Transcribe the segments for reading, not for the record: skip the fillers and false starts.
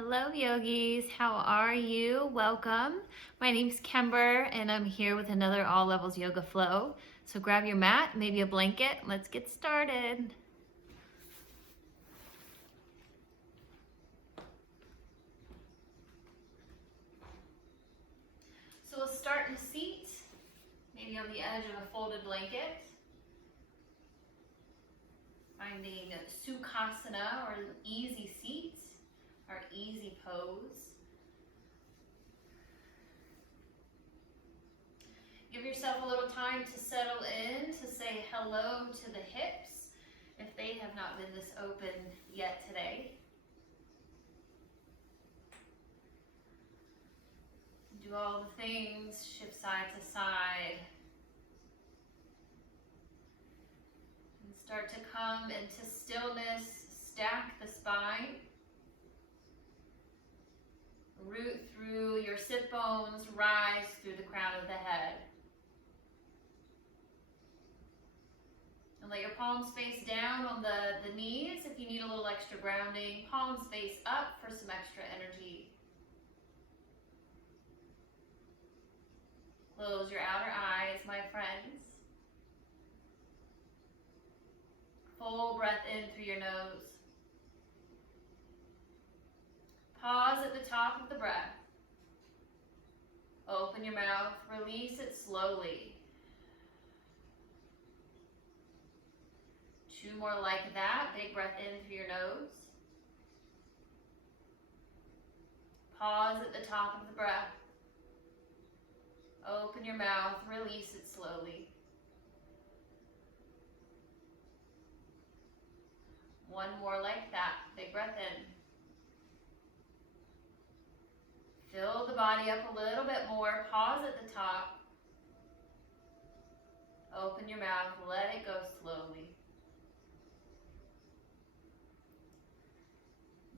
Hello, yogis. How are you? Welcome. My name's Kember, and I'm here with another All Levels Yoga Flow. So grab your mat, maybe a blanket. Let's get started. So we'll start in a seat, maybe on the edge of a folded blanket. Finding Sukhasana, or an easy seat, or easy pose. Give yourself a little time to settle in, to say hello to the hips if they have not been this open yet today. Do all the things, shift side to side. And start to come into stillness, stack the spine. Root through your sit bones, rise through the crown of the head. And let your palms face down on the knees if you need a little extra grounding. Palms face up for some extra energy. Close your outer eyes, my friends. Full breath in through your nose. Pause at the top of the breath. Open your mouth, release it slowly. 2 more like that. Big breath in through your nose. Pause at the top of the breath. Open your mouth, release it slowly. 1 more like that. Big breath in. Fill the body up a little bit more. Pause at the top. Open your mouth, let it go slowly.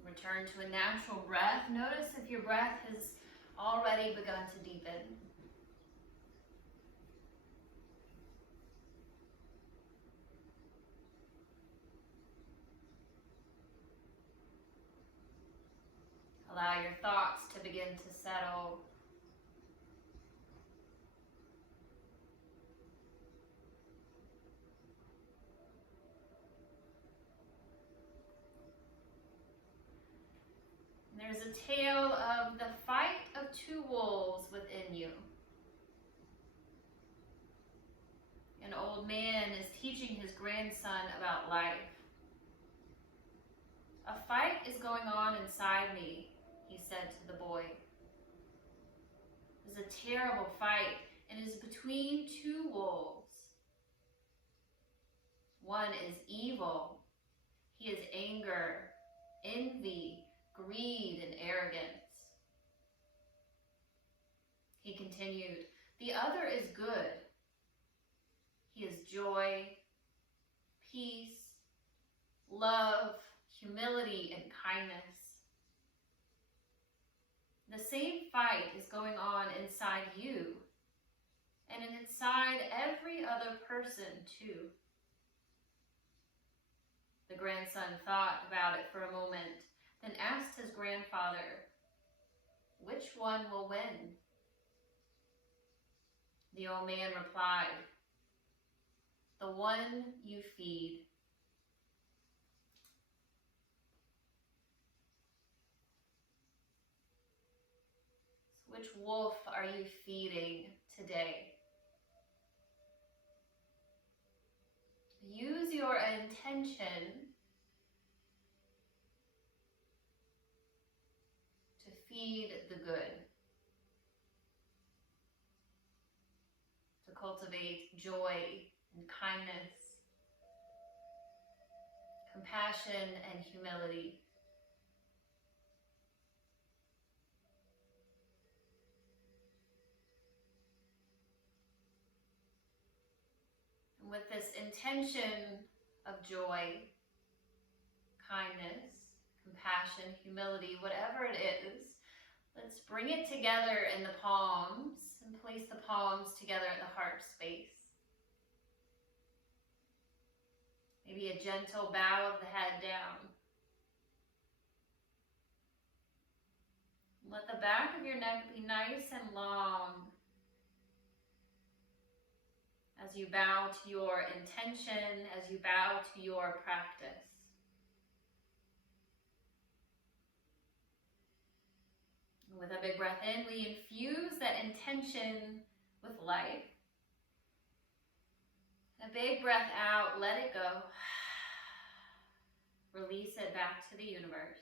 Return to a natural breath. Notice if your breath has already begun to deepen. Allow your thoughts to begin to settle. There's a tale of the fight of 2 wolves within you. An old man is teaching his grandson about life. A fight is going on inside me, he said to the boy. It is a terrible fight, and it is between 2 wolves. One is evil. He is anger, envy, greed, and arrogance. He continued, the other is good. He is joy, peace, love, humility, and kindness. The same fight is going on inside you, and inside every other person too. The grandson thought about it for a moment, then asked his grandfather, which one will win? The old man replied, the one you feed. So which wolf are you feeding today? Use your intention to feed the good, to cultivate joy and kindness, compassion and humility. And with this intention of joy, kindness, compassion, humility, whatever it is, let's bring it together in the palms and place the palms together at the heart space. Maybe a gentle bow of the head down. Let the back of your neck be nice and long as you bow to your intention, as you bow to your practice. With a big breath in, we infuse that intention with life. A big breath out, let it go. Release it back to the universe.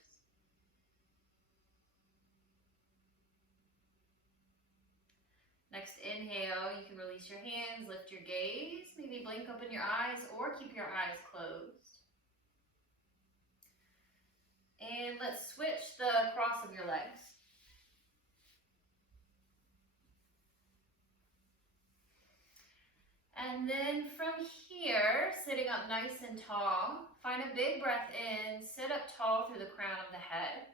Next inhale, you can release your hands, lift your gaze, maybe blink open your eyes or keep your eyes closed. And let's switch the cross of your legs. And then from here, sitting up nice and tall, find a big breath in, sit up tall through the crown of the head.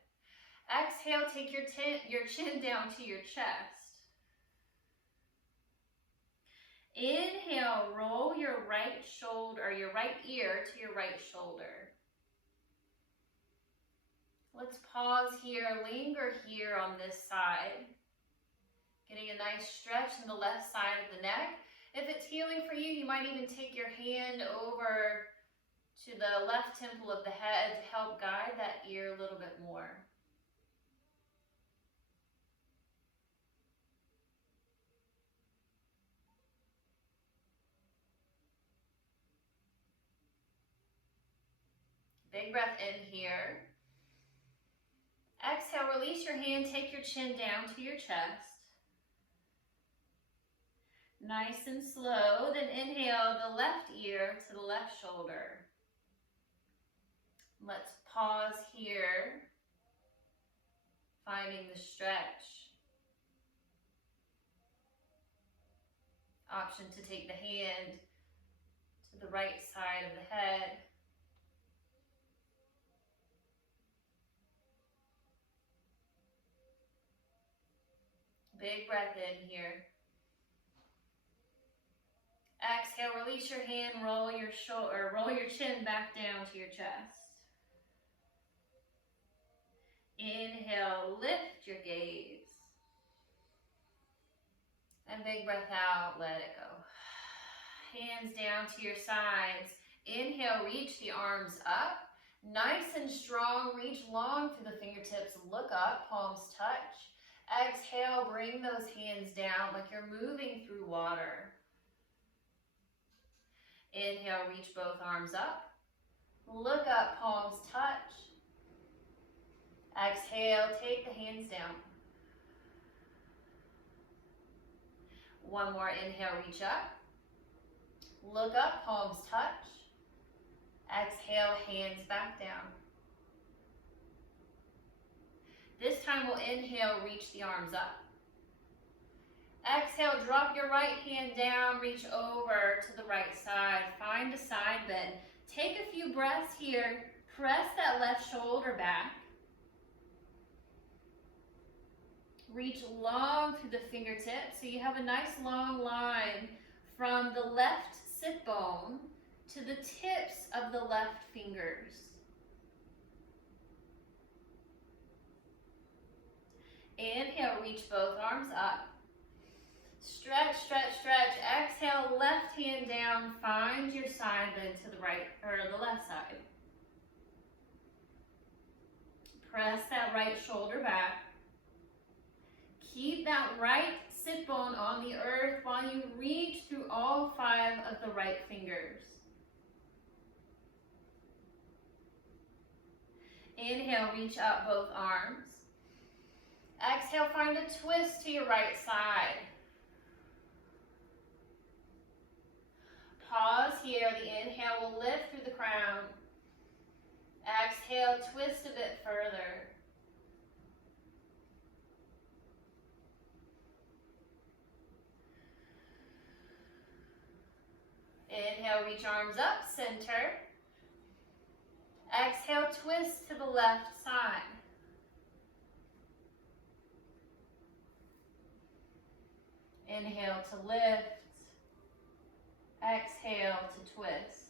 Exhale, take your chin down to your chest. Inhale, roll your right shoulder, or your right ear to your right shoulder. Let's pause here, linger here on this side. Getting a nice stretch in the left side of the neck. If it's healing for you, you might even take your hand over to the left temple of the head to help guide that ear a little bit more. Big breath in here. Exhale, release your hand, take your chin down to your chest. Nice and slow, then inhale the left ear to the left shoulder. Let's pause here, finding the stretch. Option to take the hand to the right side of the head. Big breath in here. Exhale, release your hand, roll your chin back down to your chest. Inhale, lift your gaze. And big breath out, let it go. Hands down to your sides. Inhale, reach the arms up. Nice and strong, reach long through the fingertips, look up, palms touch. Exhale, bring those hands down like you're moving through water. Inhale, reach both arms up. Look up, palms touch. Exhale, take the hands down. One more inhale, reach up. Look up, palms touch. Exhale, hands back down. This time we'll inhale, reach the arms up. Exhale, drop your right hand down, reach over to the right side. Find a side bend. Take a few breaths here. Press that left shoulder back. Reach long through the fingertips so you have a nice long line from the left sit bone to the tips of the left fingers. Inhale, reach both arms up. Stretch, stretch, stretch. Exhale, left hand down. Find your side bend to the right or the left side. Press that right shoulder back. Keep that right sit bone on the earth while you reach through all 5 of the right fingers. Inhale, reach up both arms. Exhale, find a twist to your right side. Pause here. The inhale will lift through the crown. Exhale, twist a bit further. Inhale, reach arms up, center. Exhale, twist to the left side. Inhale to lift. Exhale to twist.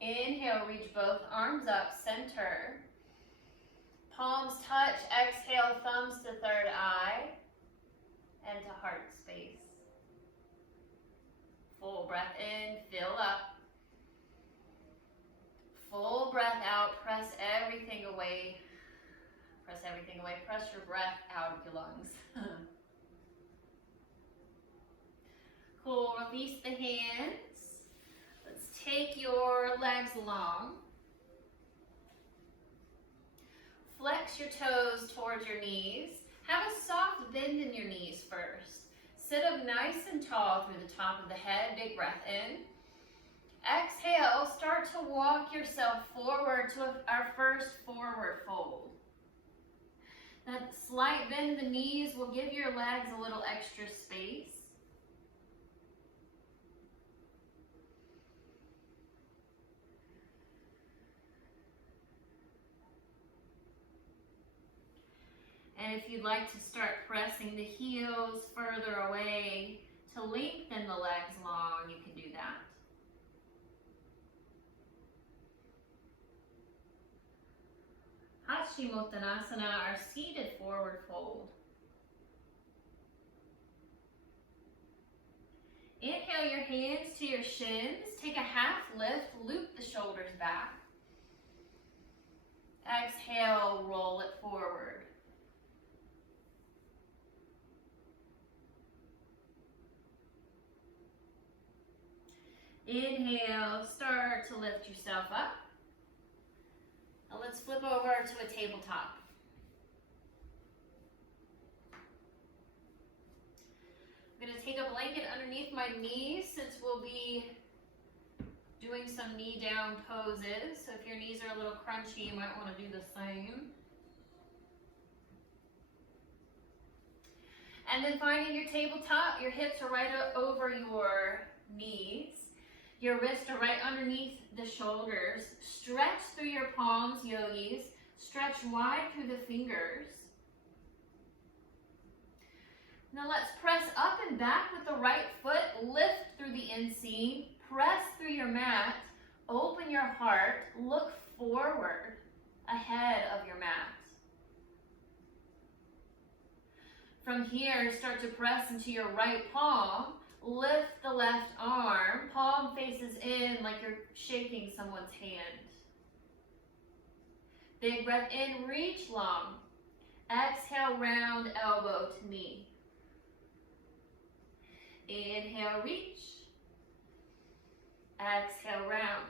Inhale, reach both arms up, center. Palms touch, exhale, thumbs to third eye and to heart space. Full breath in, fill up. Full breath out, press everything away. Press everything away, press your breath out of your lungs. Cool, release the hands. Let's take your legs long. Flex your toes towards your knees. Have a soft bend in your knees first. Sit up nice and tall through the top of the head. Big breath in. Exhale, start to walk yourself forward to our first forward fold. That slight bend in the knees will give your legs a little extra space. And if you'd like to start pressing the heels further away to lengthen the legs long, you can do that. Paschimottanasana, our seated forward fold. Inhale your hands to your shins. Take a half lift, loop the shoulders back. Exhale, roll it forward. Inhale, start to lift yourself up. Now let's flip over to a tabletop. I'm going to take a blanket underneath my knees since we'll be doing some knee down poses. So if your knees are a little crunchy, you might want to do the same. And then finding your tabletop, your hips are right over your knees. Your wrists are right underneath the shoulders. Stretch through your palms, yogis. Stretch wide through the fingers. Now let's press up and back with the right foot. Lift through the inseam. Press through your mat. Open your heart. Look forward, ahead of your mat. From here, start to press into your right palm. Lift the left arm, palm faces in like you're shaking someone's hand. Big breath in, reach long. Exhale, round elbow to knee. Inhale, reach. Exhale, round.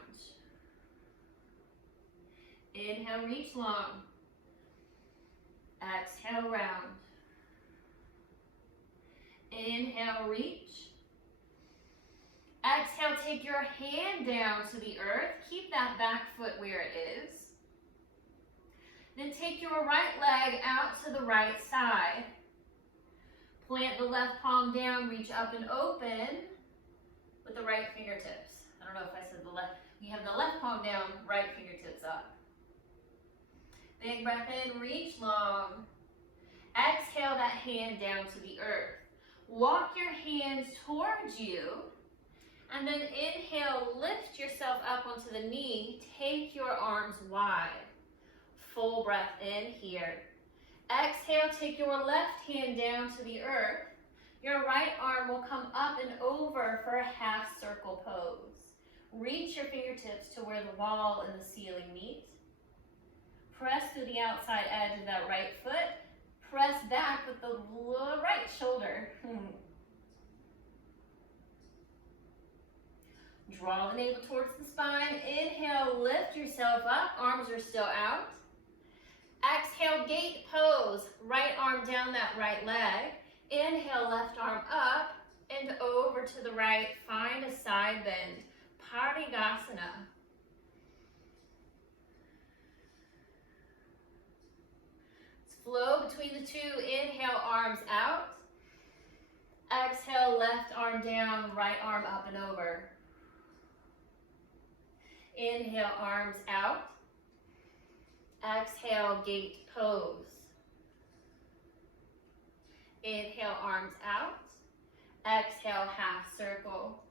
Inhale, reach long. Exhale, round. Inhale, reach. Exhale, take your hand down to the earth. Keep that back foot where it is. Then take your right leg out to the right side. Plant the left palm down, reach up and open with the right fingertips. I don't know if I said the left. You have the left palm down, right fingertips up. Big breath in, reach long. Exhale that hand down to the earth. Walk your hands towards you. And then inhale, lift yourself up onto the knee. Take your arms wide. Full breath in here. Exhale, take your left hand down to the earth. Your right arm will come up and over for a half circle pose. Reach your fingertips to where the wall and the ceiling meet. Press through the outside edge of that right foot. Press back with the right shoulder. Draw the navel towards the spine. Inhale, lift yourself up. Arms are still out. Exhale, gate pose. Right arm down that right leg. Inhale, left arm up and over to the right. Find a side bend. Parigasana. Let's flow between the two. Inhale, arms out. Exhale, left arm down, right arm up and over. Inhale, arms out. Exhale, gate pose. Inhale, arms out. Exhale, half circle.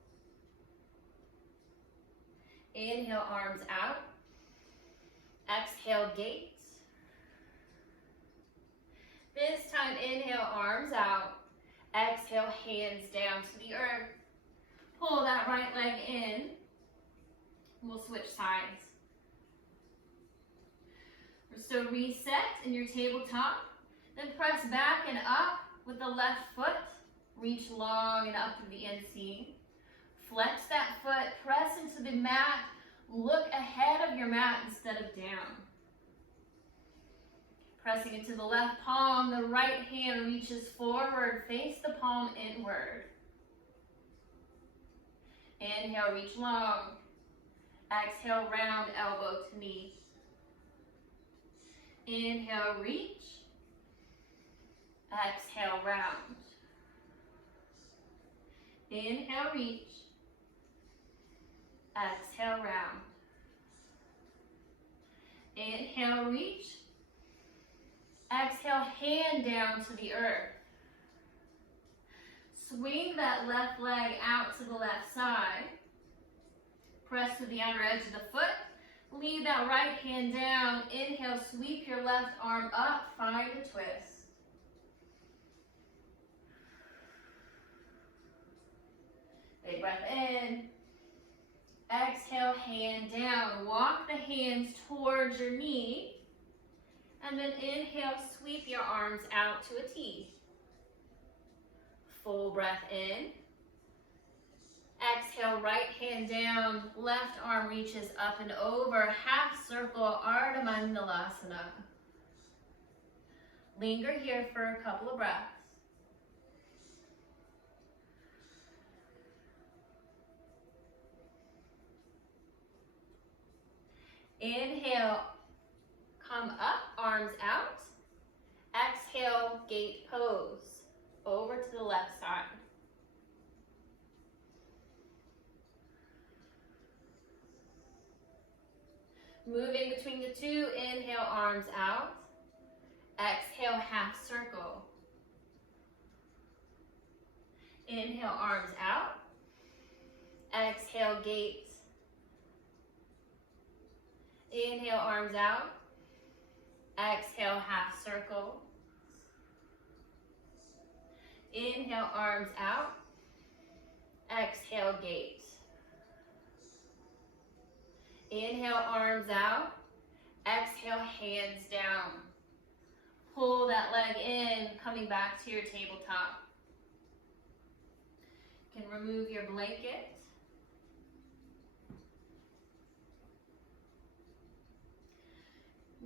Inhale, arms out. Exhale, gates. This time, inhale, arms out. Exhale, hands down to the earth. Pull that right leg in. We'll switch sides. So reset in your tabletop. Then press back and up with the left foot. Reach long and up to the inseam. Flex that foot. Press into the mat. Look ahead of your mat instead of down. Pressing into the left palm, the right hand reaches forward. Face the palm inward. Inhale, reach long. Exhale, round elbow to knee. Inhale, reach. Exhale, round. Inhale, reach. Exhale, round. Inhale, reach. Exhale, hand down to the earth. Swing that left leg out to the left side. Press to the outer edge of the foot. Leave that right hand down. Inhale, sweep your left arm up. Find a twist. Big breath in. Exhale, hand down. Walk the hands towards your knee. And then inhale, sweep your arms out to a T. Full breath in. Exhale, right hand down, left arm reaches up and over, half circle, Ardha Mandalasana. Linger here for a couple of breaths. Inhale, come up, arms out. Exhale, gate pose, over to the left side. Moving between the two, inhale, arms out. Exhale, half circle. Inhale, arms out. Exhale, gate. Inhale, arms out. Exhale, half circle. Inhale, arms out. Exhale, gate. Inhale, arms out. Exhale, hands down. Pull that leg in, coming back to your tabletop. You can remove your blanket.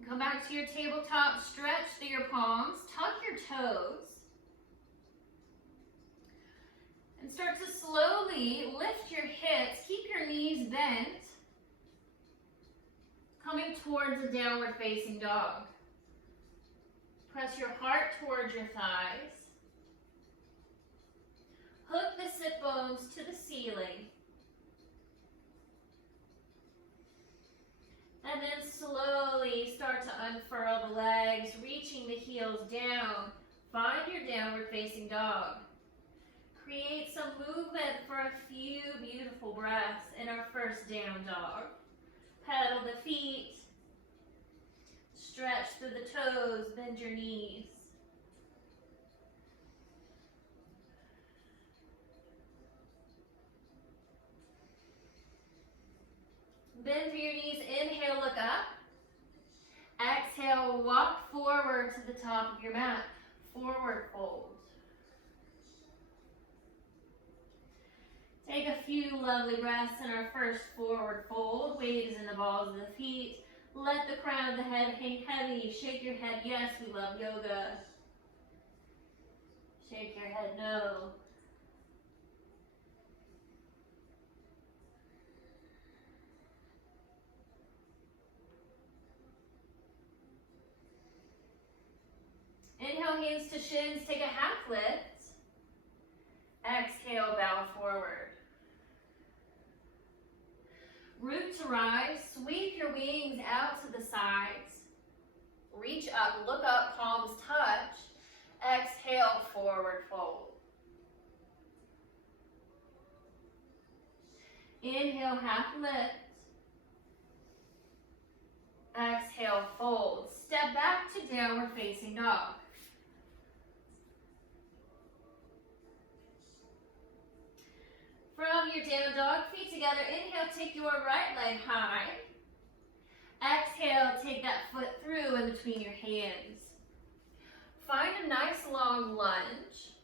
Come back to your tabletop, stretch through your palms, tuck your toes. And start to slowly lift your hips, keep your knees bent. Coming towards a downward facing dog. Press your heart towards your thighs. Hook the sit bones to the ceiling. And then slowly start to unfurl the legs, reaching the heels down. Find your downward facing dog. Create some movement for a few beautiful breaths in our first down dog. Pedal the feet, stretch through the toes, bend your knees. Bend through your knees, inhale, look up. Exhale, walk forward to the top of your mat, forward fold. Take a few lovely breaths in our first forward fold. Weight is in the balls of the feet. Let the crown of the head hang heavy. Shake your head, yes, we love yoga. Shake your head, no. Inhale, hands to shins, take a half lift. Exhale, bow forward. Root to rise, sweep your wings out to the sides. Reach up, look up, palms touch. Exhale, forward fold. Inhale, half lift. Exhale, fold. Step back to downward facing dog. From your down dog, feet together. Inhale, take your right leg high. Exhale, take that foot through in between your hands. Find a nice long lunge.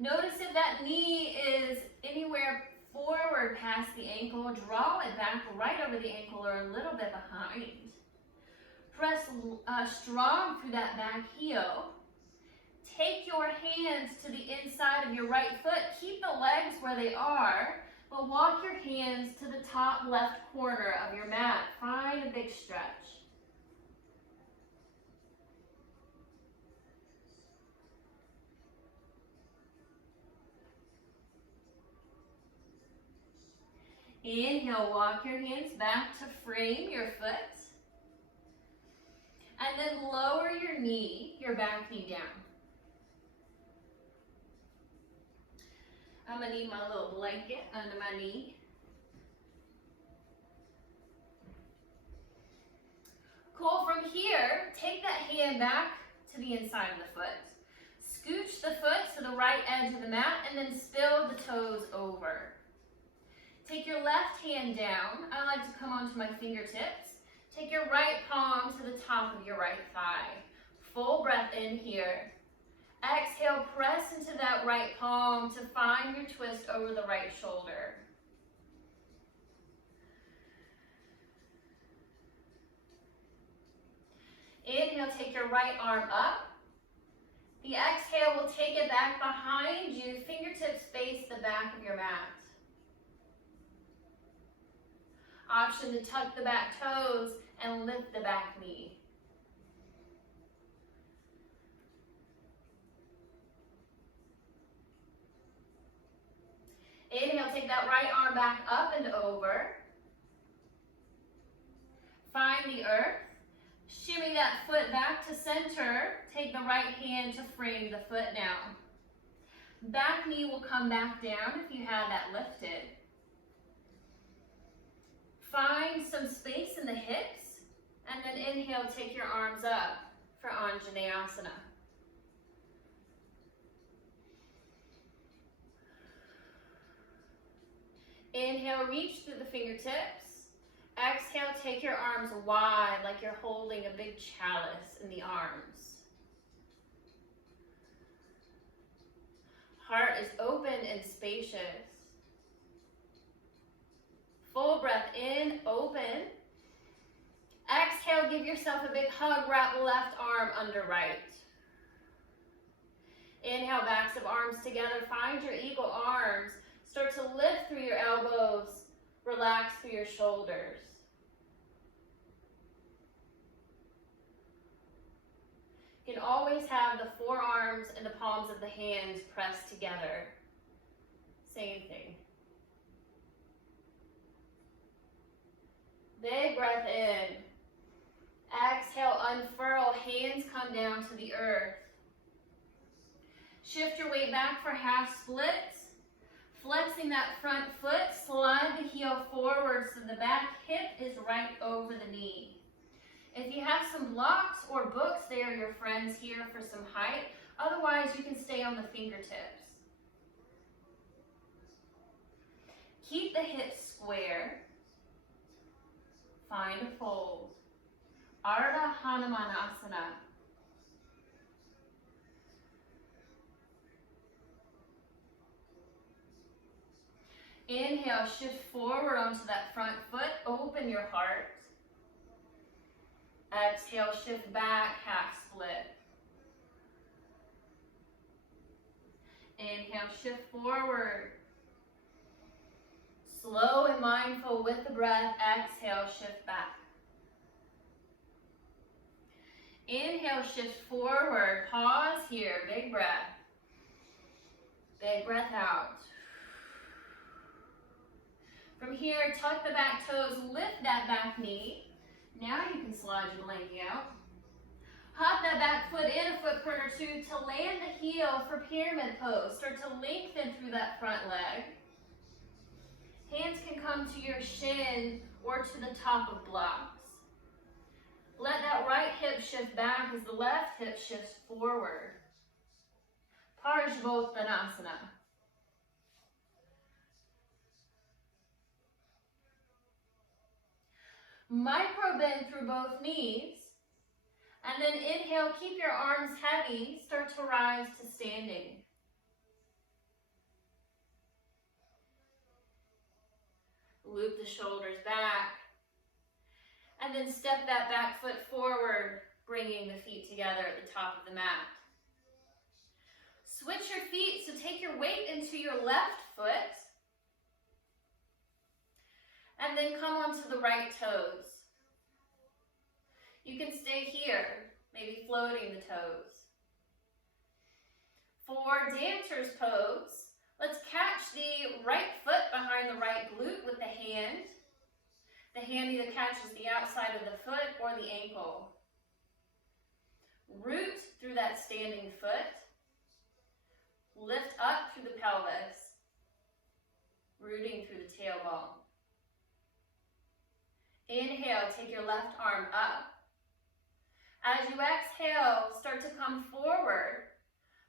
Notice if that knee is anywhere forward past the ankle, draw it back right over the ankle or a little bit behind. Press strong through that back heel. Take your hands to the inside of your right foot. Keep the legs where they are, but walk your hands to the top left corner of your mat. Find a big stretch. Inhale, walk your hands back to frame your foot. And then lower your knee, your back knee down. I'm gonna need my little blanket under my knee. Cool, from here, take that hand back to the inside of the foot. Scooch the foot to the right edge of the mat and then spill the toes over. Take your left hand down. I like to come onto my fingertips. Take your right palm to the top of your right thigh. Full breath in here. Exhale, press into that right palm to find your twist over the right shoulder. Inhale, take your right arm up. The exhale will take it back behind you. Fingertips face the back of your mat. Option to tuck the back toes and lift the back knee. Inhale, take that right arm back up and over. Find the earth. Shimmy that foot back to center. Take the right hand to frame the foot now. Back knee will come back down if you had that lifted. Find some space in the hips, and then inhale, take your arms up for Anjaneyasana. Inhale, reach through the fingertips. Exhale, take your arms wide like you're holding a big chalice in the arms. Heart is open and spacious. Full breath in, open. Exhale, give yourself a big hug, wrap left arm under right. Inhale, backs of arms together, find your eagle arms. Start to lift through your elbows, relax through your shoulders. You can always have the forearms and the palms of the hands pressed together. Same thing. Big breath in. Exhale, unfurl, hands come down to the earth. Shift your weight back for half splits. Flexing that front foot, slide the heel forward so the back hip is right over the knee. If you have some blocks or books, they are your friends here for some height. Otherwise, you can stay on the fingertips. Keep the hips square. Find a fold. Ardha Hanumanasana. Inhale, shift forward onto that front foot. Open your heart. Exhale, shift back, half split. Inhale, shift forward. Slow and mindful with the breath. Exhale, shift back. Inhale, shift forward. Pause here. Big breath. Big breath out. From here, tuck the back toes, lift that back knee. Now you can slide your blanket out. Hop that back foot in a footprint or two to land the heel for pyramid pose. Start to lengthen through that front leg. Hands can come to your shin or to the top of blocks. Let that right hip shift back as the left hip shifts forward. Parsvottanasana. Micro bend through both knees. And then inhale, keep your arms heavy. Start to rise to standing. Loop the shoulders back. And then step that back foot forward, bringing the feet together at the top of the mat. Switch your feet, so take your weight into your left foot. And then come onto the right toes. You can stay here, maybe floating the toes. For dancer's pose, let's catch the right foot behind the right glute with the hand. The hand either catches the outside of the foot or the ankle. Root through that standing foot. Lift up through the pelvis, rooting through the tailbone. Inhale, take your left arm up. As you exhale, start to come forward.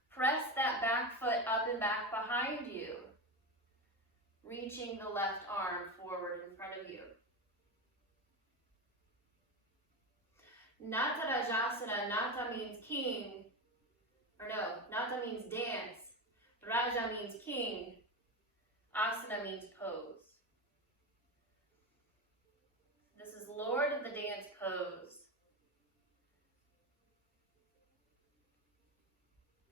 Press that back foot up and back behind you, reaching the left arm forward in front of you. Nata Rajasana, Nata means king, Nata means dance. Raja means king. Asana means pose. This is Lord of the Dance pose.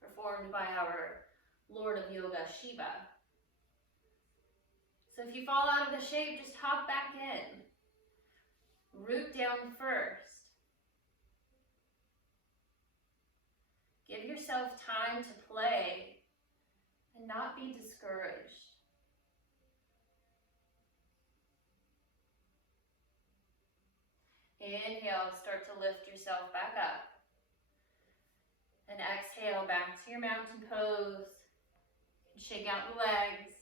Performed by our Lord of Yoga, Shiva. So if you fall out of the shape, just hop back in. Root down first. Give yourself time to play and not be discouraged. Inhale, start to lift yourself back up. And exhale, back to your mountain pose. Shake out the legs.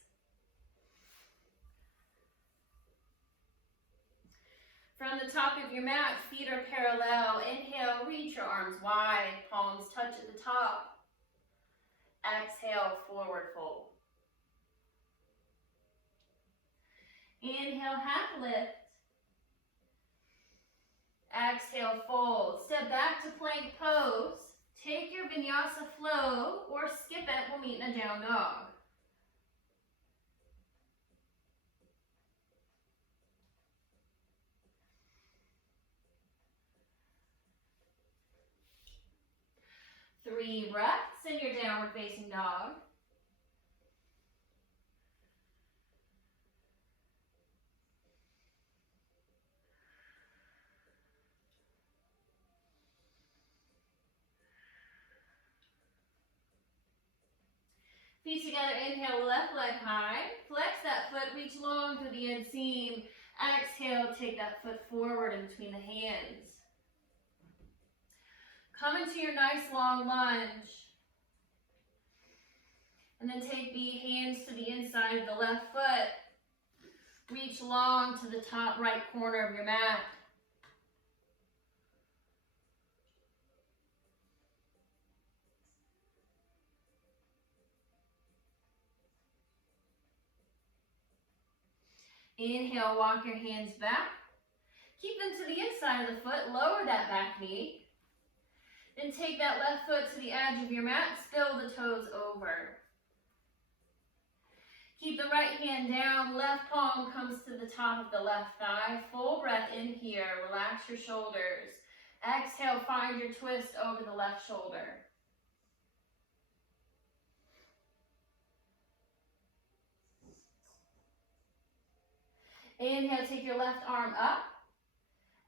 From the top of your mat, feet are parallel. Inhale, reach your arms wide, palms touch at the top. Exhale, forward fold. Inhale, half lift. Exhale, fold. Step back to plank pose. Take your vinyasa flow or skip it. We'll meet in a down dog. Three breaths in your downward facing dog. Feet together, inhale, left leg high. Flex that foot, reach long through the inseam. Exhale, take that foot forward in between the hands. Come into your nice long lunge. And then take the hands to the inside of the left foot. Reach long to the top right corner of your mat. Inhale, walk your hands back. Keep them to the inside of the foot. Lower that back knee. Then take that left foot to the edge of your mat. Spill the toes over. Keep the right hand down. Left palm comes to the top of the left thigh. Full breath in here. Relax your shoulders. Exhale, find your twist over the left shoulder. Inhale, take your left arm up.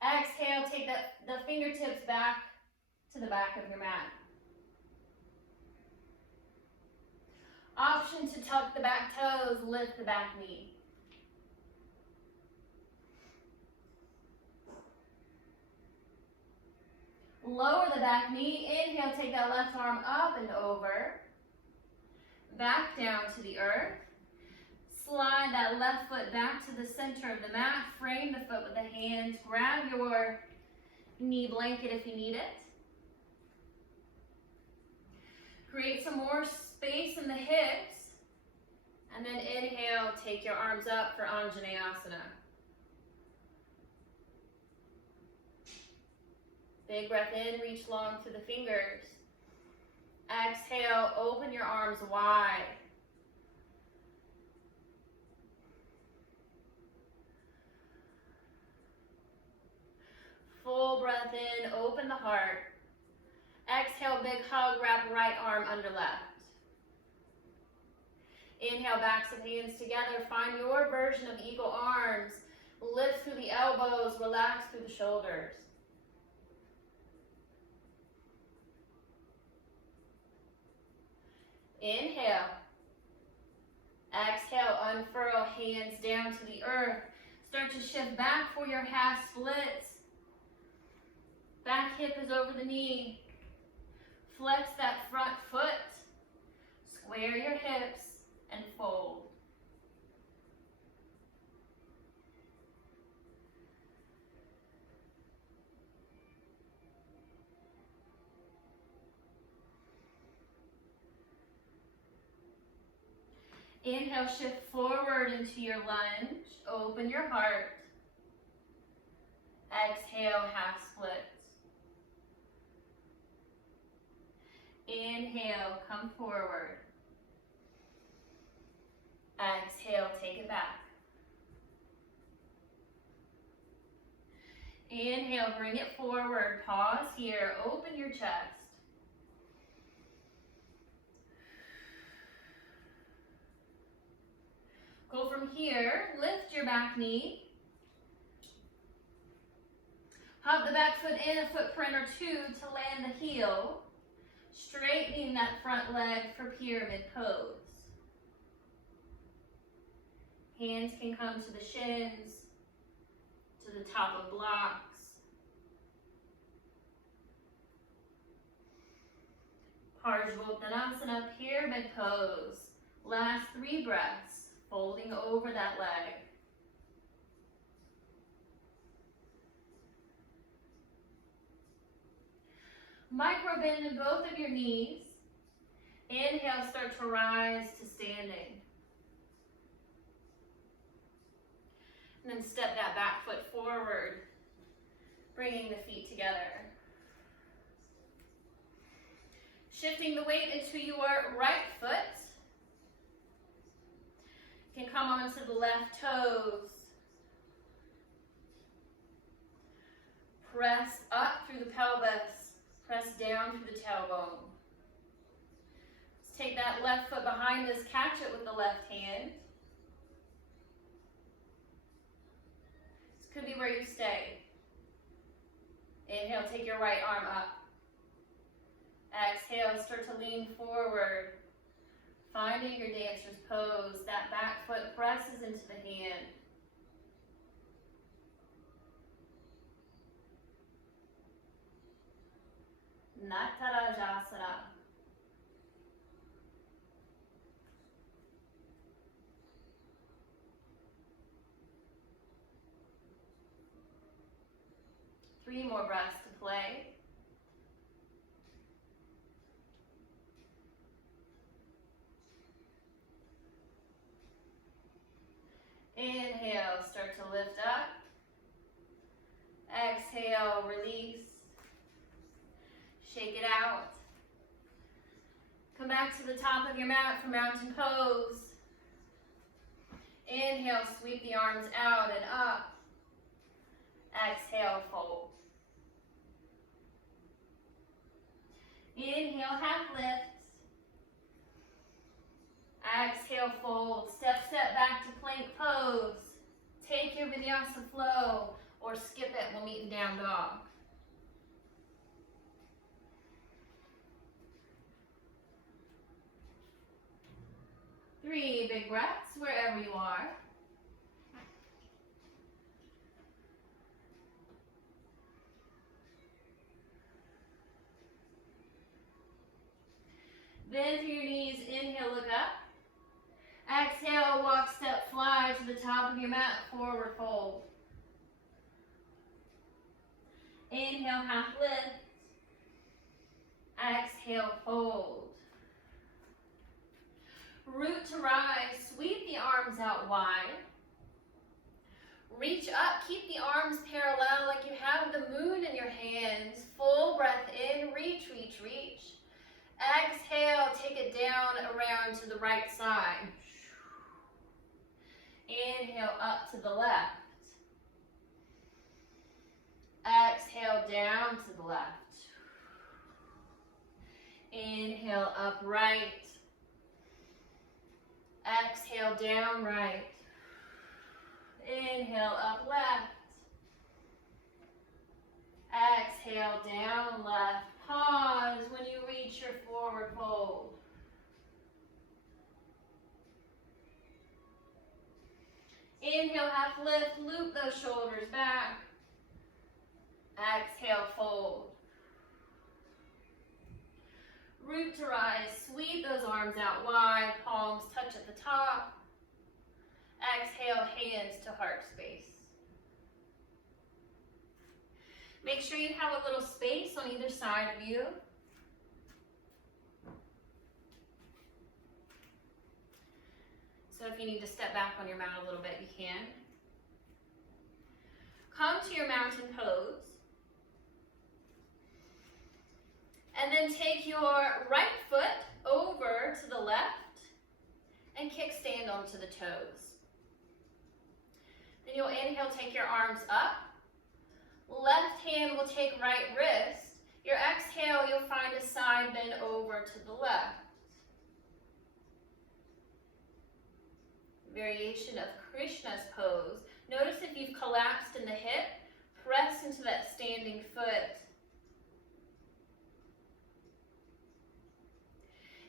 Exhale, take the fingertips back to the back of your mat. Option to tuck the back toes, lift the back knee. Lower the back knee. Inhale, take that left arm up and over. Back down to the earth. Slide that left foot back to the center of the mat. Frame the foot with the hands. Grab your knee blanket if you need it. Create some more space in the hips. And then inhale, take your arms up for Anjaneyasana. Big breath in, reach long through the fingers. Exhale, open your arms wide. Full breath in, open the heart. Exhale, big hug, wrap right arm under left. Inhale, backs of hands together. Find your version of eagle arms. Lift through the elbows, relax through the shoulders. Inhale. Exhale, unfurl, hands down to the earth. Start to shift back for your half splits. Back hip is over the knee. Flex that front foot. Square your hips and fold. Inhale, shift forward into your lunge. Open your heart. Exhale, half splits. Inhale, come forward. Exhale, take it back. Inhale, bring it forward. Pause here. Open your chest. Go from here. Lift your back knee. Hug the back foot in a footprint or two to land the heel. Straightening that front leg for pyramid pose. Hands can come to the shins, to the top of blocks. Parsvottanasana, pyramid pose. Last 3 breaths, folding over that leg. Micro bend in both of your knees. Inhale, start to rise to standing. And then step that back foot forward, bringing the feet together. Shifting the weight into your right foot. You can come onto the left toes. Press up through the pelvis. Press down through the tailbone. Let's take that left foot behind us, catch it with the left hand. This could be where you stay. Inhale, take your right arm up. Exhale, start to lean forward. Finding your dancer's pose. That back foot presses into the hand. Natarajasana. Three more breaths to play. Inhale, start to lift up. Exhale, release. Shake it out. Come back to the top of your mat for mountain pose. Inhale, sweep the arms out and up. Exhale, fold. Inhale, half lifts. Exhale, fold. Step back to plank pose. Take your vinyasa flow or skip it. We'll meet in down dog. Three big breaths wherever you are. Bend through your knees. Inhale, look up. Exhale, walk, step, fly to the top of your mat, forward fold. Inhale, half lift. Exhale, fold. Root to rise, sweep the arms out wide. Reach up, keep the arms parallel like you have the moon in your hands. Full breath in, reach, reach, reach. Exhale, take it down around to the right side. Inhale, up to the left. Exhale, down to the left. Inhale, up right. Exhale, down right. Inhale, up left. Exhale, down left. Pause when you reach your forward fold. Inhale, half lift, loop those shoulders back. Exhale, fold. Root to rise, sweep those arms out wide, palms touch at the top. Exhale, hands to heart space. Make sure you have a little space on either side of you. So if you need to step back on your mat a little bit, you can. Come to your mountain pose. And then take your right foot over to the left and kickstand onto the toes. Then you'll inhale, take your arms up. Left hand will take right wrist. Your exhale, you'll find a side bend over to the left. Variation of Krishna's pose. Notice if you've collapsed in the hip, press into that standing foot.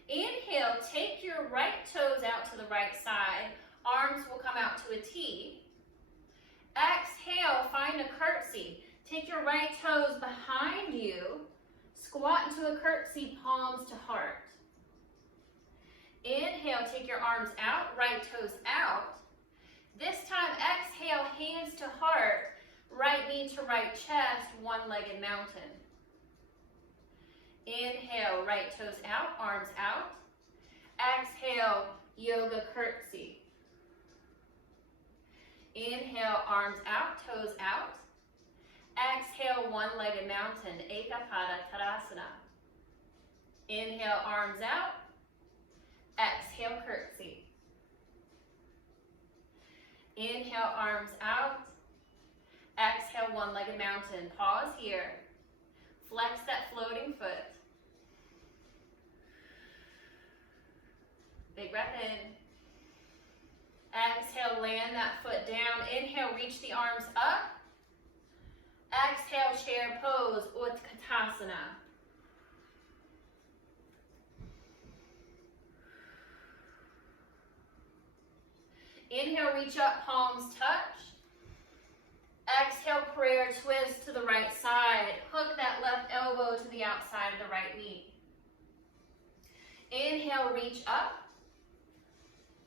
Inhale, take your right toes out to the right side. Arms will come out to a T. Exhale, find a curtsy. Take your right toes behind you. Squat into a curtsy, palms to heart. Inhale, take your arms out, right toes out. This time, exhale, hands to heart. Right knee to right chest, one-legged mountain. Inhale, right toes out, arms out. Exhale, yoga curtsy. Inhale, arms out, toes out. Exhale, one-legged mountain, Ekapada Tadasana. Inhale, arms out. Exhale, curtsy. Inhale, arms out. Exhale, one-legged mountain. Pause here. Flex that floating foot. Big breath in. Exhale, land that foot down. Inhale, reach the arms up. Exhale, chair pose, Utkatasana. Inhale, reach up, palms touch. Exhale, prayer twist to the right side. Hook that left elbow to the outside of the right knee. Inhale, reach up.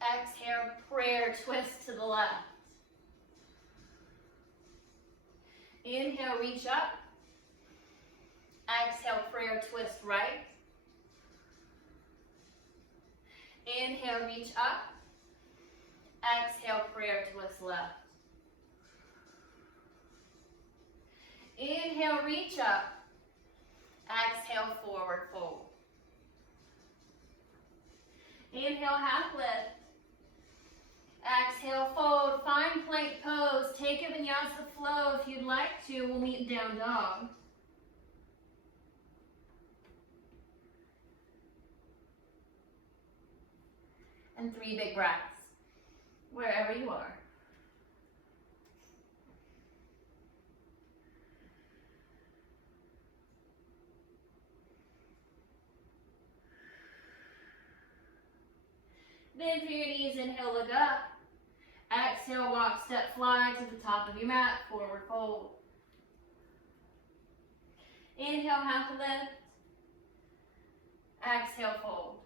Exhale, prayer twist to the left. Inhale, reach up. Exhale, prayer twist right. Inhale, reach up. Exhale, prayer twist left. Inhale, reach up. Exhale, forward fold. Inhale, half lift. Exhale, fold. Find plank pose. Take a vinyasa flow if you'd like to. We'll meet down dog. And 3 big breaths, wherever you are. Bend through your knees, inhale, look up. Exhale, walk, step, fly to the top of your mat, forward fold. Inhale, half lift. Exhale, fold.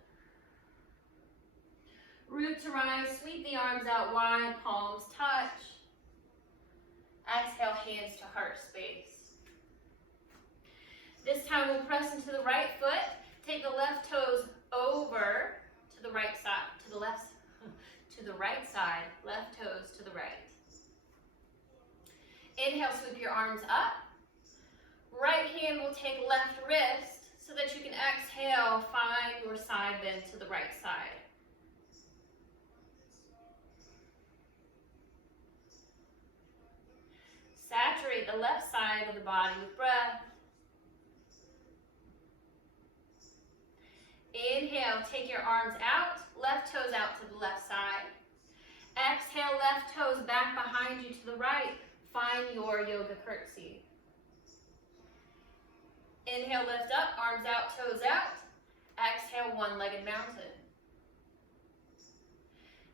Root to rise, sweep the arms out wide, palms touch. Exhale, hands to heart space. This time we'll press into the right foot. Take the left toes over to the right side, to the left, to the right side. Left toes to the right. Inhale, sweep your arms up. Right hand will take left wrist so that you can exhale, find your side bend to the right side. Saturate the left side of the body with breath. Inhale, take your arms out, left toes out to the left side. Exhale, left toes back behind you to the right. Find your yoga curtsy. Inhale, lift up, arms out, toes out. Exhale, one-legged mountain.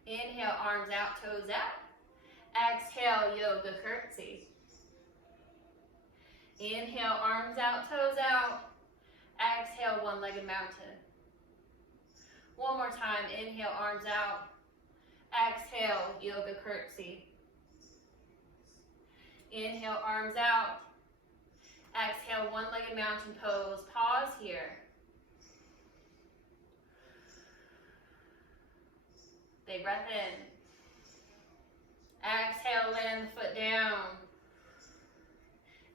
Inhale, arms out, toes out. Exhale, yoga curtsy. Inhale, arms out, toes out. Exhale, one-legged mountain. One more time. Inhale, arms out. Exhale, yoga curtsy. Inhale, arms out. Exhale, one-legged mountain pose. Pause here. Big breath in. Exhale, land the foot down.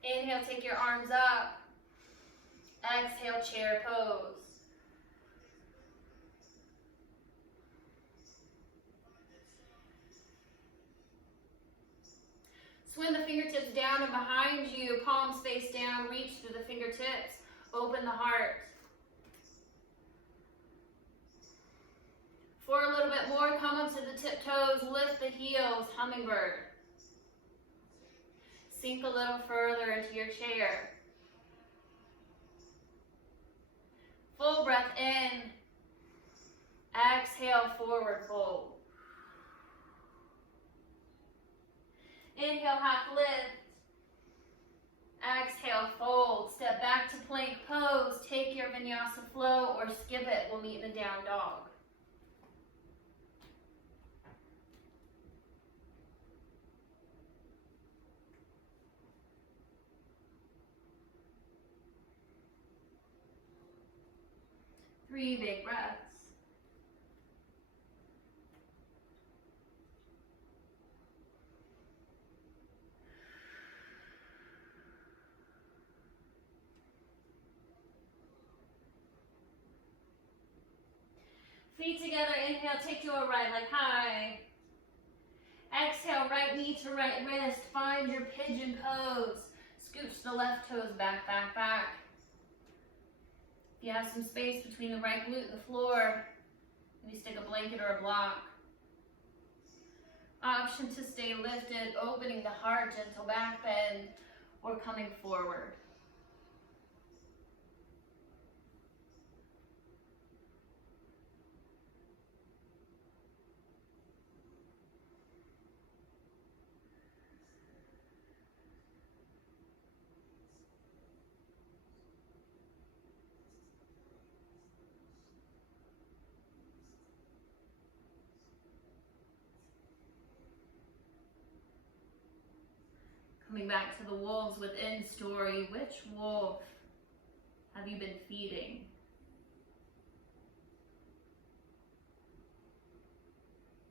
Inhale, take your arms up. Exhale, chair pose. Swing the fingertips down and behind you, palms face down, reach through the fingertips, open the heart. For a little bit more, come up to the tiptoes, lift the heels, hummingbird. Sink a little further into your chair. Full breath in. Exhale, forward fold. Inhale, half lift. Exhale, fold. Step back to plank pose. Take your vinyasa flow or skip it. We'll meet in the down dog. Three big breaths. Feet together, inhale, take your right leg high. Exhale, right knee to right wrist. Find your pigeon pose. Scooch the left toes back, back, back. If you have some space between the right glute and the floor, maybe stick a blanket or a block. Option to stay lifted, opening the heart, gentle back bend, or coming forward. Coming back to the wolves within story, which wolf have you been feeding?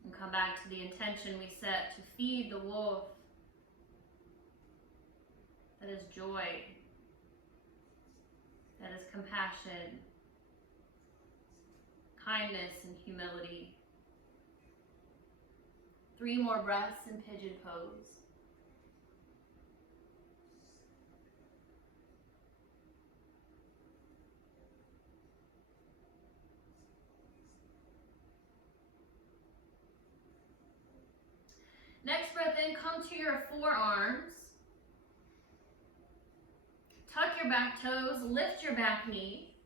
And come back to the intention we set to feed the wolf that is joy, that is compassion, kindness, and humility. 3 more breaths in pigeon pose. Next breath in, come to your forearms. Tuck your back toes, lift your back knee.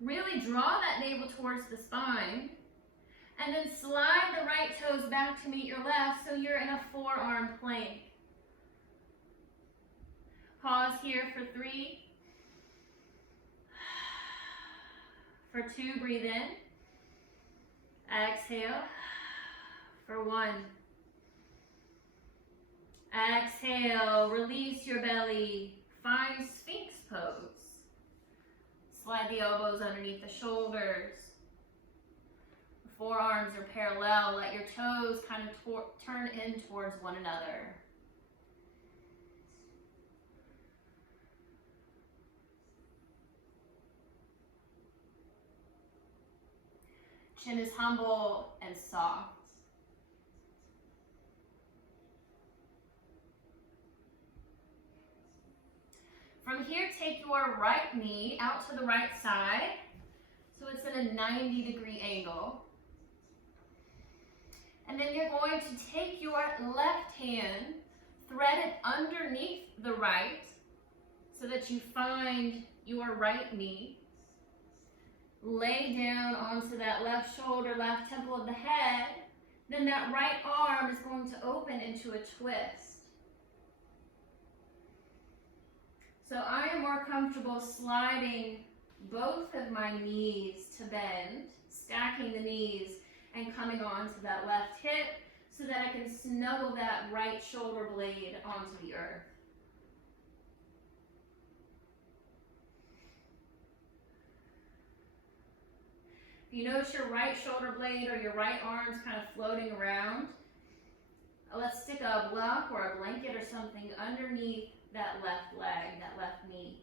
Really draw that navel towards the spine. And then slide the right toes back to meet your left so you're in a forearm plank. Pause here for 3. For 2, breathe in. Exhale. For 1. Exhale, release your belly. Find Sphinx pose. Slide the elbows underneath the shoulders. The forearms are parallel. Let your toes kind of turn in towards one another. Chin is humble and soft. From here, take your right knee out to the right side, so it's in a 90-degree angle. And then you're going to take your left hand, thread it underneath the right, so that you find your right knee. Lay down onto that left shoulder, left temple of the head. Then that right arm is going to open into a twist. So I am more comfortable sliding both of my knees to bend, stacking the knees and coming onto that left hip so that I can snuggle that right shoulder blade onto the earth. If you notice your right shoulder blade or your right arm's kind of floating around, let's stick a block or a blanket or something underneath that left leg, that left knee.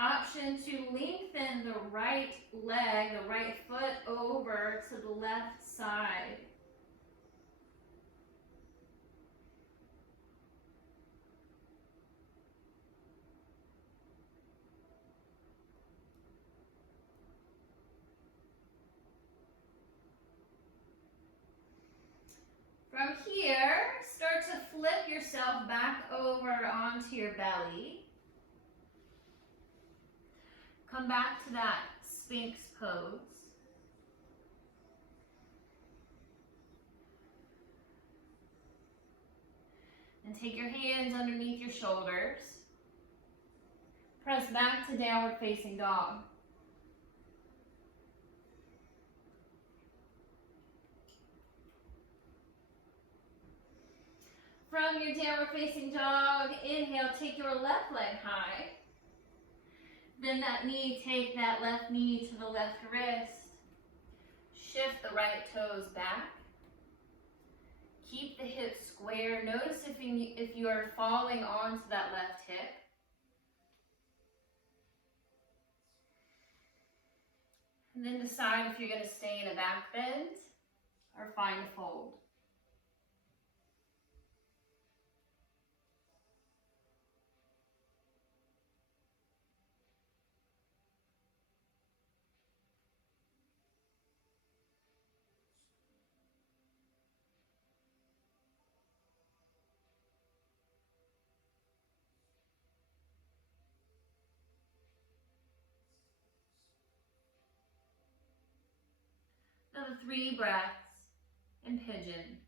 Option to lengthen the right leg, the right foot over to the left side. From here, start to flip yourself back over onto your belly. Come back to that Sphinx pose. And take your hands underneath your shoulders. Press back to downward facing dog. From your downward facing dog, inhale, take your left leg high. Bend that knee, take that left knee to the left wrist. Shift the right toes back. Keep the hips square. Notice if you are falling onto that left hip. And then decide if you're going to stay in a back bend or find a fold. Another 3 breaths in pigeon.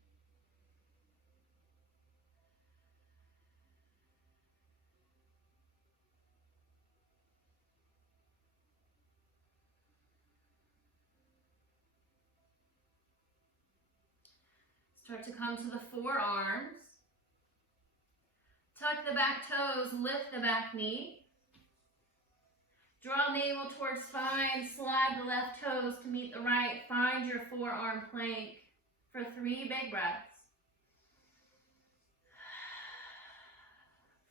Start to come to the forearms. Tuck the back toes, lift the back knee. Draw navel towards spine, slide the left toes to meet the right. Find your forearm plank for 3 big breaths.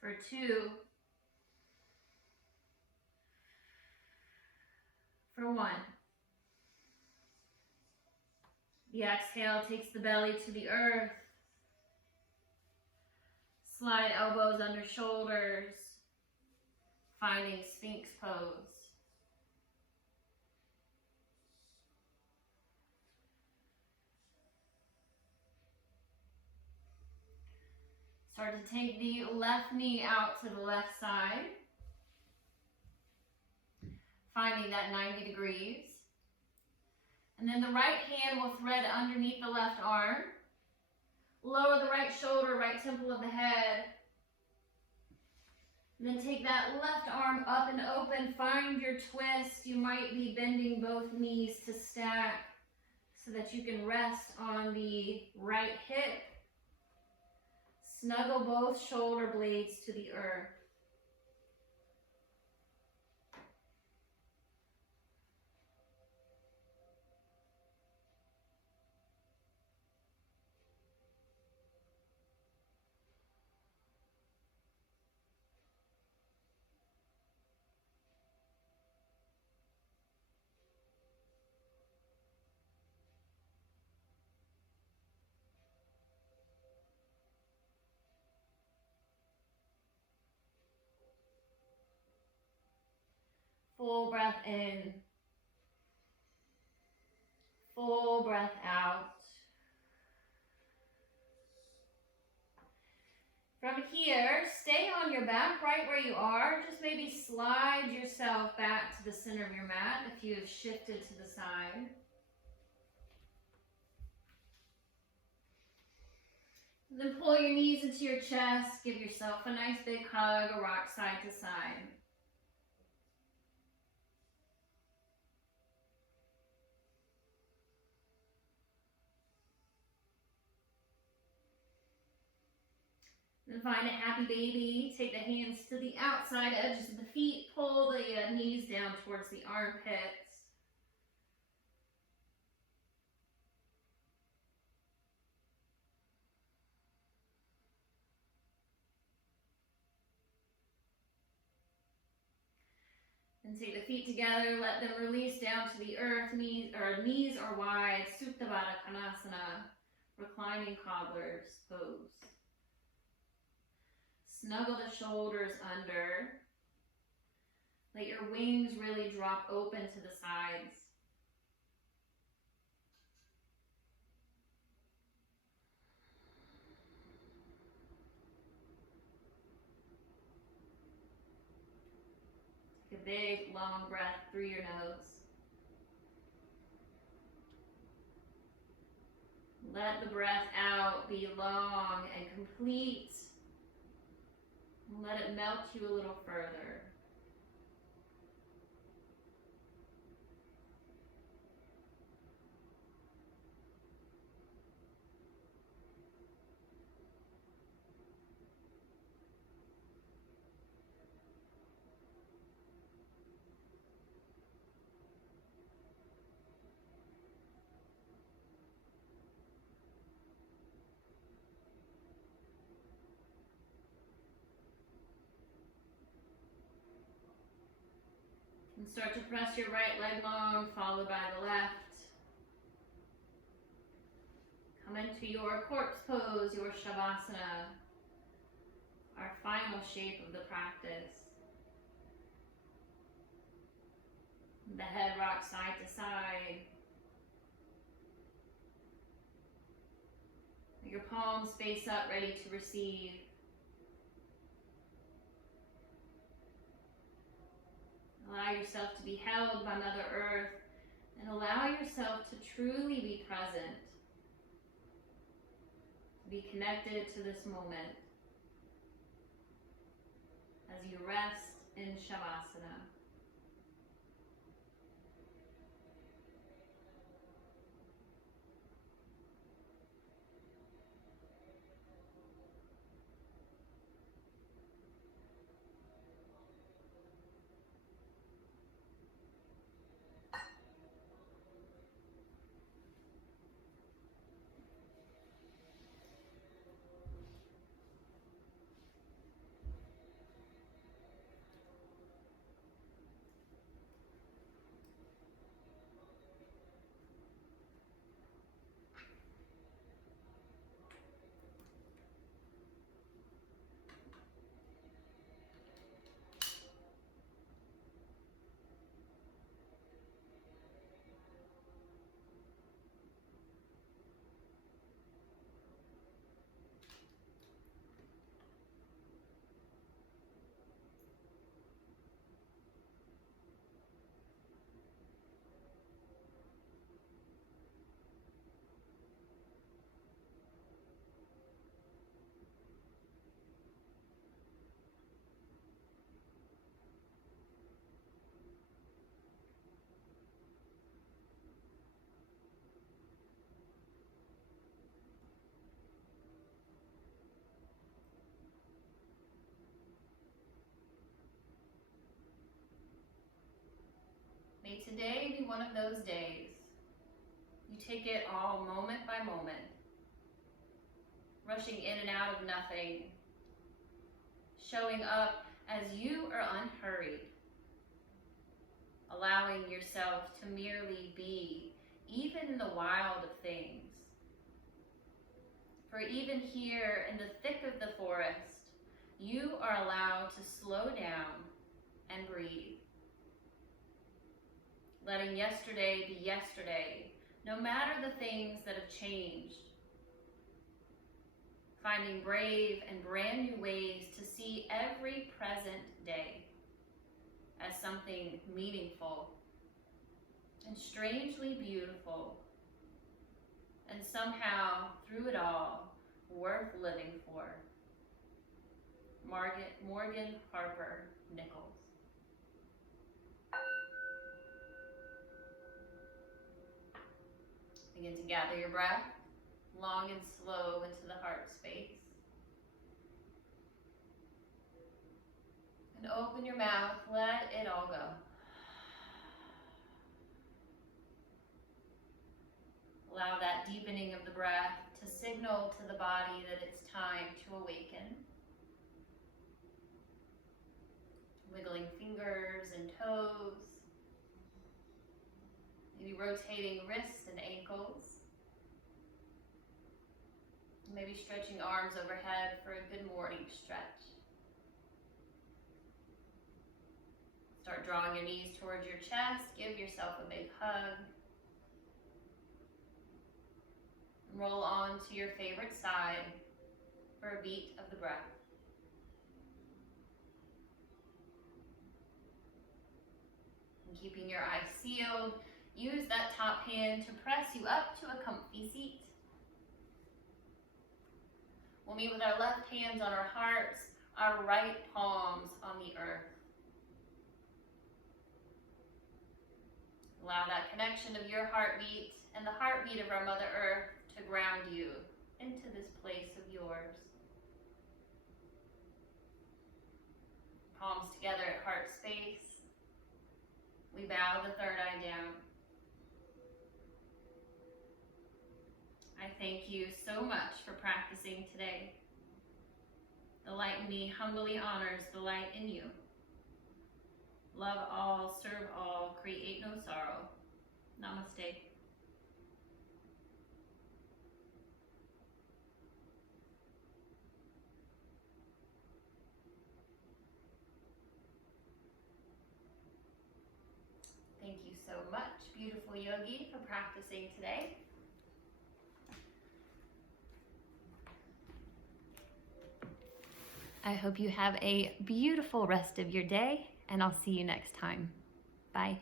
For 2. For 1. The exhale takes the belly to the earth. Slide elbows under shoulders, finding Sphinx pose. Start to take the left knee out to the left side, finding that 90 degrees. And then the right hand will thread underneath the left arm. Lower the right shoulder, right temple of the head. And then take that left arm up and open. Find your twist. You might be bending both knees to stack so that you can rest on the right hip. Snuggle both shoulder blades to the earth. Full breath in. Full breath out. From here, stay on your back right where you are. Just maybe slide yourself back to the center of your mat if you have shifted to the side. Then pull your knees into your chest. Give yourself a nice big hug, or rock side to side. Then find a happy baby. Take the hands to the outside edges of the feet. Pull the knees down towards the armpits. And take the feet together. Let them release down to the earth. Knees are wide. Supta Baddha Konasana. Reclining cobbler's pose. Snuggle the shoulders under. Let your wings really drop open to the sides. Take a big, long breath through your nose. Let the breath out be long and complete. Let it melt you a little further. And start to press your right leg long, followed by the left. Come into your corpse pose, your Shavasana, our final shape of the practice. The head rocks side to side. Your palms face up, ready to receive. Allow yourself to be held by Mother Earth, and allow yourself to truly be present, to be connected to this moment as you rest in Shavasana. today be one of those days. You take it all moment by moment, rushing in and out of nothing, showing up as you are unhurried, allowing yourself to merely be, even in the wild of things. For even here in the thick of the forest, you are allowed to slow down and breathe. Letting yesterday be yesterday, no matter the things that have changed. Finding brave and brand new ways to see every present day as something meaningful and strangely beautiful, and somehow, through it all, worth living for. Morgan Harper Nichols. Begin to gather your breath, long and slow into the heart space. And open your mouth, let it all go. Allow that deepening of the breath to signal to the body that it's time to awaken. Wiggling fingers and toes. Maybe rotating wrists and ankles. Maybe stretching arms overhead for a good morning stretch. Start drawing your knees towards your chest. Give yourself a big hug. Roll on to your favorite side for a beat of the breath. And keeping your eyes sealed, use that top hand to press you up to a comfy seat. We'll meet with our left hands on our hearts, our right palms on the earth. Allow that connection of your heartbeat and the heartbeat of our Mother Earth to ground you into this place of yours. Palms together at heart space. We bow the third eye down. I thank you so much for practicing today. The light in me humbly honors the light in you. Love all, serve all, create no sorrow. Namaste. Thank you so much, beautiful yogi, for practicing today. I hope you have a beautiful rest of your day, and I'll see you next time. Bye.